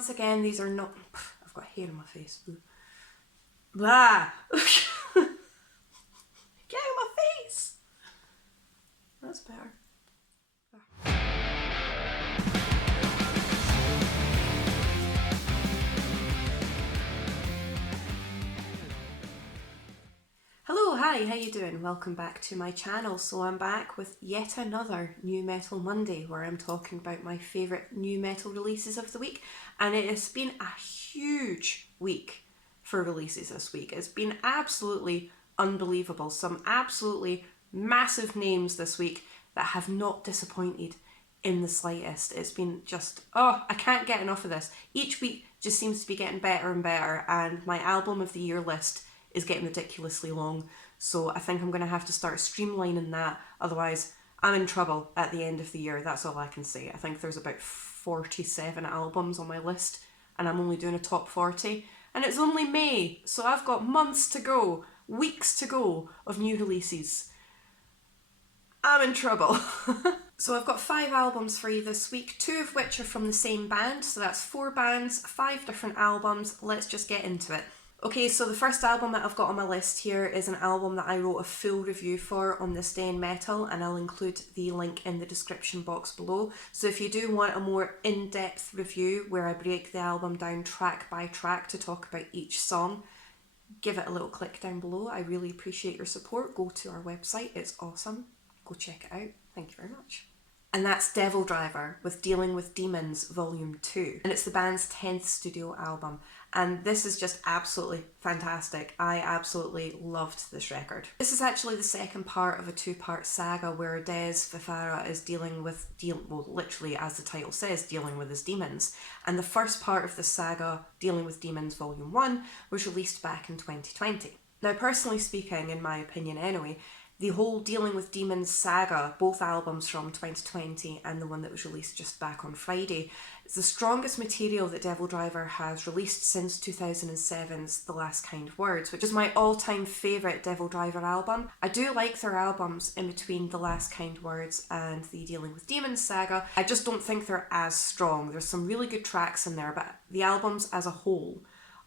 once again, these are not... I've got hair on my face. Blah! Get out of my face! That's better. Hello, hi, how you doing? Welcome back to my channel. So I'm back with yet another New Metal Monday where I'm talking about my favourite new metal releases of the week, and it has been a huge week for releases this week. It's been absolutely unbelievable. Some absolutely massive names this week that have not disappointed in the slightest. It's been just, oh, I can't get enough of this. Each week just seems to be getting better and better, and my album of the year list is getting ridiculously long, so I think I'm going to have to start streamlining that, otherwise I'm in trouble at the end of the year. That's all I can say. I think there's about 47 albums on my list and I'm only doing a top 40, and it's only May, so I've got months to go, weeks to go of new releases. I'm in trouble. So I've got 5 albums for you this week, 2 of which are from the same band, so that's 4 bands, 5 different albums. Let's just get into it. Okay, so the first album that I've got on my list here is an album that I wrote a full review for on This Day in Metal, and I'll include the link in the description box below. So if you do want a more in-depth review where I break the album down track by track to talk about each song, give it a little click down below. I really appreciate your support. Go to our website, it's awesome. Go check it out. Thank you very much. And that's DevilDriver with Dealing with Demons Volume 2. And it's the band's 10th studio album. And this is just absolutely fantastic. I absolutely loved this record. This is actually the second part of a 2-part saga where Des Vifara is well, literally as the title says, dealing with his demons. And the first part of the saga, Dealing with Demons Volume 1, was released back in 2020. Now, personally speaking, in my opinion anyway, the whole Dealing with Demons saga, both albums from 2020 and the one that was released just back on Friday, is the strongest material that DevilDriver has released since 2007's The Last Kind Words, which is my all-time favourite DevilDriver album. I do like their albums in between The Last Kind Words and the Dealing with Demons saga. I just don't think they're as strong. There's some really good tracks in there, but the albums as a whole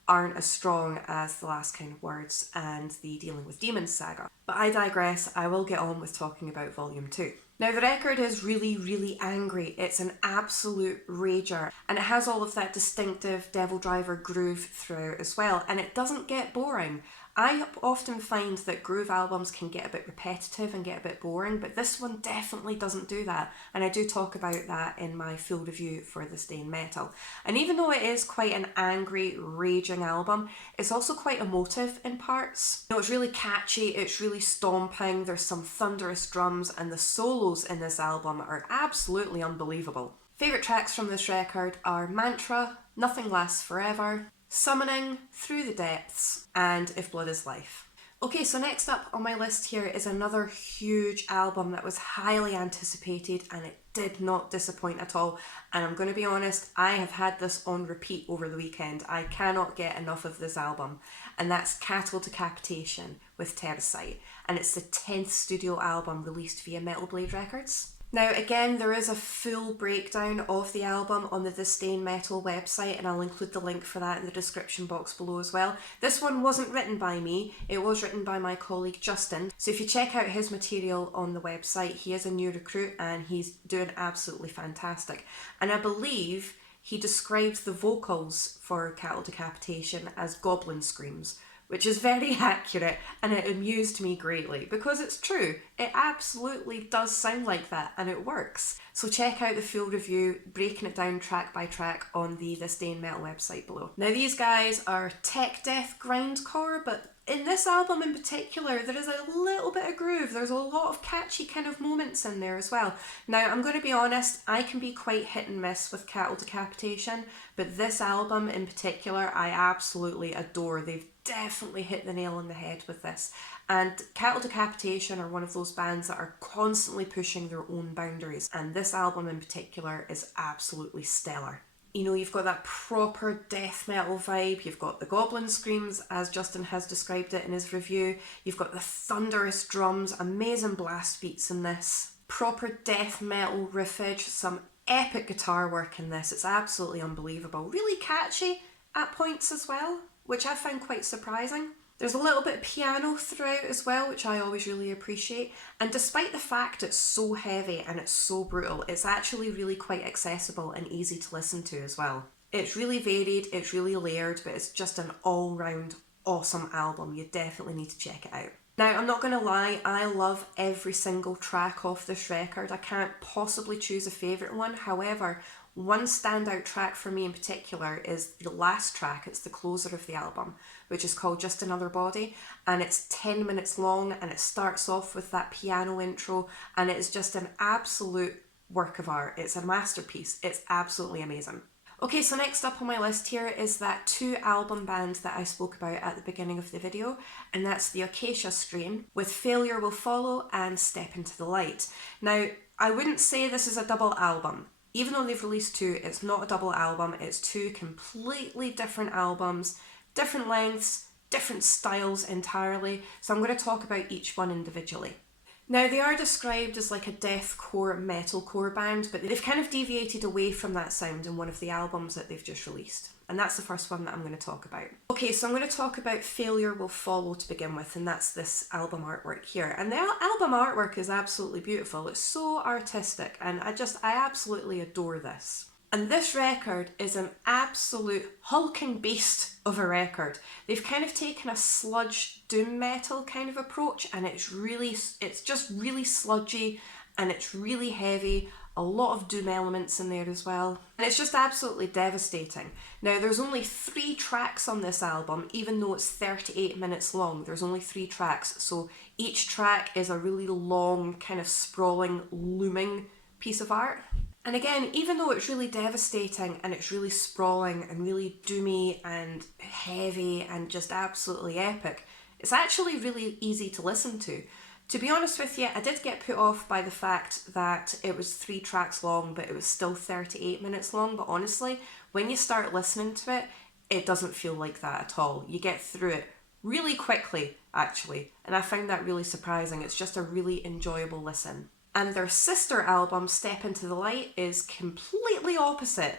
aren't as strong as The Last Kind of Words and the Dealing with Demons saga. But I digress, I will get on with talking about Volume 2. Now the record is really, really angry. It's an absolute rager, and it has all of that distinctive DevilDriver groove throughout as well, and it doesn't get boring. I often find that groove albums can get a bit repetitive and get a bit boring, but this one definitely doesn't do that, and I do talk about that in my full review for This Day in Metal. And even though it is quite an angry, raging album, it's also quite emotive in parts. You know, it's really catchy, it's really stomping, there's some thunderous drums, and the solos in this album are absolutely unbelievable. Favourite tracks from this record are Mantra, Nothing Lasts Forever, Summoning, Through the Depths, and If Blood is Life. Okay, so next up on my list here is another huge album that was highly anticipated, and it did not disappoint at all. And I'm going to be honest, I have had this on repeat over the weekend. I cannot get enough of this album, and that's Cattle Decapitation with Terrasite, and it's the 10th studio album released via Metal Blade Records. Now again, there is a full breakdown of the album on the This Day in Metal website, and I'll include the link for that in the description box below as well. This one wasn't written by me, it was written by my colleague Justin, so if you check out his material on the website, he is a new recruit and he's doing absolutely fantastic. And I believe he describes the vocals for Cattle Decapitation as goblin screams, which is very accurate, and it amused me greatly because it's true. It absolutely does sound like that, and it works. So check out the full review, breaking it down track by track on the This Day in Metal website below. Now these guys are tech death grindcore, but in this album in particular, there is a little bit of groove. There's a lot of catchy kind of moments in there as well. Now, I'm going to be honest, I can be quite hit and miss with Cattle Decapitation, but this album in particular, I absolutely adore. They've definitely hit the nail on the head with this. And Cattle Decapitation are one of those bands that are constantly pushing their own boundaries, and this album in particular is absolutely stellar. You know, you've got that proper death metal vibe, you've got the goblin screams as Justin has described it in his review, you've got the thunderous drums, amazing blast beats in this, proper death metal riffage, some epic guitar work in this. It's absolutely unbelievable. Really catchy at points as well, which I found quite surprising. There's a little bit of piano throughout as well, which I always really appreciate. And despite the fact it's so heavy and it's so brutal, it's actually really quite accessible and easy to listen to as well. It's really varied, it's really layered, but it's just an all-round awesome album. You definitely need to check it out. Now, I'm not going to lie, I love every single track off this record. I can't possibly choose a favourite one. However, one standout track for me in particular is the last track. It's the closer of the album, which is called Just Another Body, and it's 10 minutes long, and it starts off with that piano intro, and it is just an absolute work of art. It's a masterpiece. It's absolutely amazing. Okay, so next up on my list here is that 2-album band that I spoke about at the beginning of the video, and that's the Acacia strain with Failure Will Follow and Step Into the Light. Now, I wouldn't say this is a double album. Even though they've released 2, it's not a double album, it's 2 completely different albums, different lengths, different styles entirely, so I'm going to talk about each one individually. Now, they are described as like a deathcore, metalcore band, but they've kind of deviated away from that sound in one of the albums that they've just released. And that's the first one that I'm going to talk about. Okay, so I'm going to talk about Failure Will Follow to begin with, and that's this album artwork here. And the album artwork is absolutely beautiful. It's so artistic, and I absolutely adore this. And this record is an absolute hulking beast of a record. They've kind of taken a sludge doom metal kind of approach, and it's just really sludgy, and it's really heavy. A lot of doom elements in there as well. And it's just absolutely devastating. Now, there's only 3 tracks on this album, even though it's 38 minutes long. There's only 3 tracks, so each track is a really long, kind of sprawling, looming piece of art. And again, even though it's really devastating and it's really sprawling and really doomy and heavy and just absolutely epic, it's actually really easy to listen to. To be honest with you, I did get put off by the fact that it was 3 tracks long, but it was still 38 minutes long. But honestly, when you start listening to it, it doesn't feel like that at all. You get through it really quickly, actually. And I found that really surprising. It's just a really enjoyable listen. And their sister album, Step Into the Light, is completely opposite.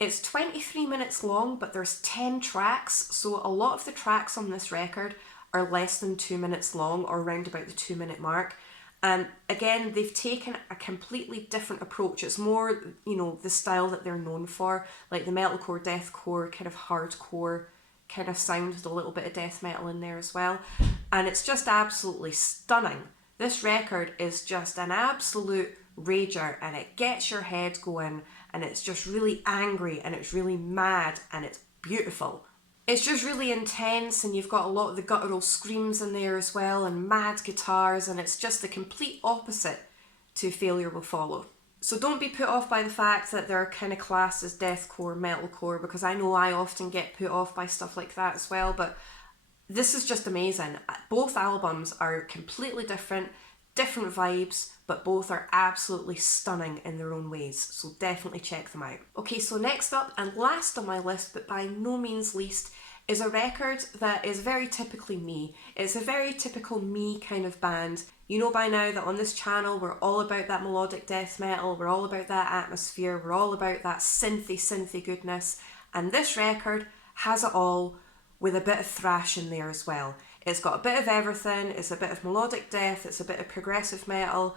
It's 23 minutes long, but there's 10 tracks, so a lot of the tracks on this record are less than 2 minutes long, or around about the 2-minute mark. And again, they've taken a completely different approach. It's more, the style that they're known for, like the metalcore, deathcore, kind of hardcore kind of sound with a little bit of death metal in there as well. And it's just absolutely stunning. This record is just an absolute rager, and it gets your head going, and it's just really angry, and it's really mad, and it's beautiful. It's just really intense, and you've got a lot of the guttural screams in there as well, and mad guitars, and it's just the complete opposite to Failure Will Follow. So don't be put off by the fact that they're kind of classed as deathcore, metalcore, because I know I often get put off by stuff like that as well, but this is just amazing. Both albums are completely different vibes, but both are absolutely stunning in their own ways, so definitely check them out. Okay, so next up and last on my list, but by no means least, is a record that is very typically me. It's a very typical me kind of band. You know by now that on this channel we're all about that melodic death metal, we're all about that atmosphere, we're all about that synthy goodness, and this record has it all, with a bit of thrash in there as well. It's got a bit of everything. It's a bit of melodic death, it's a bit of progressive metal,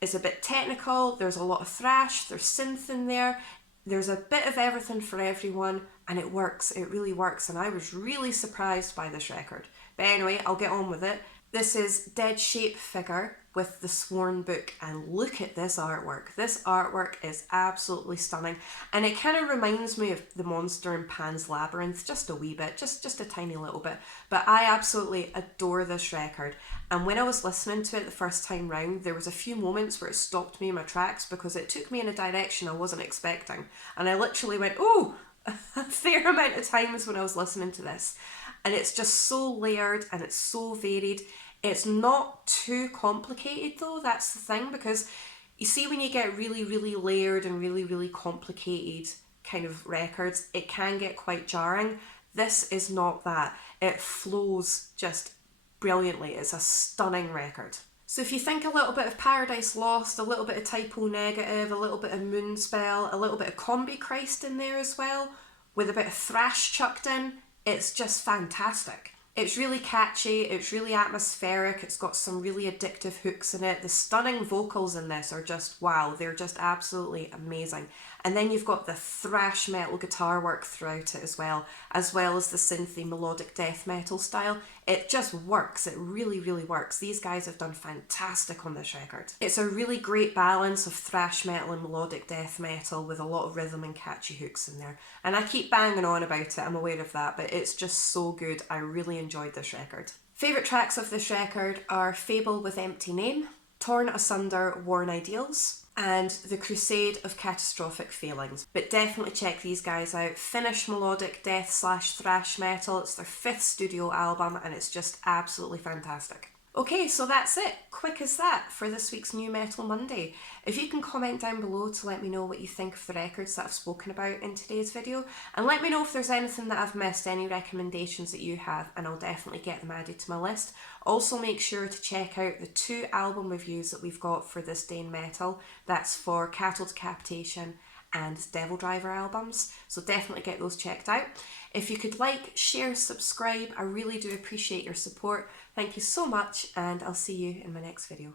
it's a bit technical, there's a lot of thrash, there's synth in there, there's a bit of everything for everyone, and it works, it really works, and I was really surprised by this record. But anyway, I'll get on with it. This is Dead Shape Figure with The Sworn Book, and look at this artwork. This artwork is absolutely stunning, and it kind of reminds me of the monster in Pan's Labyrinth, just a wee bit, just a tiny little bit, but I absolutely adore this record. And when I was listening to it the first time round, there was a few moments where it stopped me in my tracks because it took me in a direction I wasn't expecting, and I literally went, oh, a fair amount of times when I was listening to this. And it's just so layered and it's so varied. It's not too complicated though, that's the thing, because you see when you get really layered and really complicated kind of records, it can get quite jarring. This is not that. It flows just brilliantly. It's a stunning record. So if you think a little bit of Paradise Lost, a little bit of Typo Negative, a little bit of Moonspell, a little bit of Combi Christ in there as well, with a bit of thrash chucked in, it's just fantastic. It's really catchy, it's really atmospheric, it's got some really addictive hooks in it. The stunning vocals in this are just wow, they're just absolutely amazing. And then you've got the thrash metal guitar work throughout it as well as the synthy melodic death metal style. It just works, it really, really works. These guys have done fantastic on this record. It's a really great balance of thrash metal and melodic death metal with a lot of rhythm and catchy hooks in there. And I keep banging on about it, I'm aware of that, but it's just so good. I really enjoyed this record. Favourite tracks of this record are Fable with Empty Name, Torn Asunder, Worn Ideals, and The Crusade of Catastrophic Failings. But definitely check these guys out. Finnish melodic death / thrash metal. It's their 5th studio album and it's just absolutely fantastic. Okay, so that's it. Quick as that for this week's New Metal Monday. If you can comment down below to let me know what you think of the records that I've spoken about in today's video, and let me know if there's anything that I've missed, any recommendations that you have, and I'll definitely get them added to my list. Also make sure to check out the 2 album reviews that we've got for this day in metal. That's for Cattle Decapitation and DevilDriver albums, so definitely get those checked out. If you could like, share, subscribe, I really do appreciate your support. Thank you so much, and I'll see you in my next video.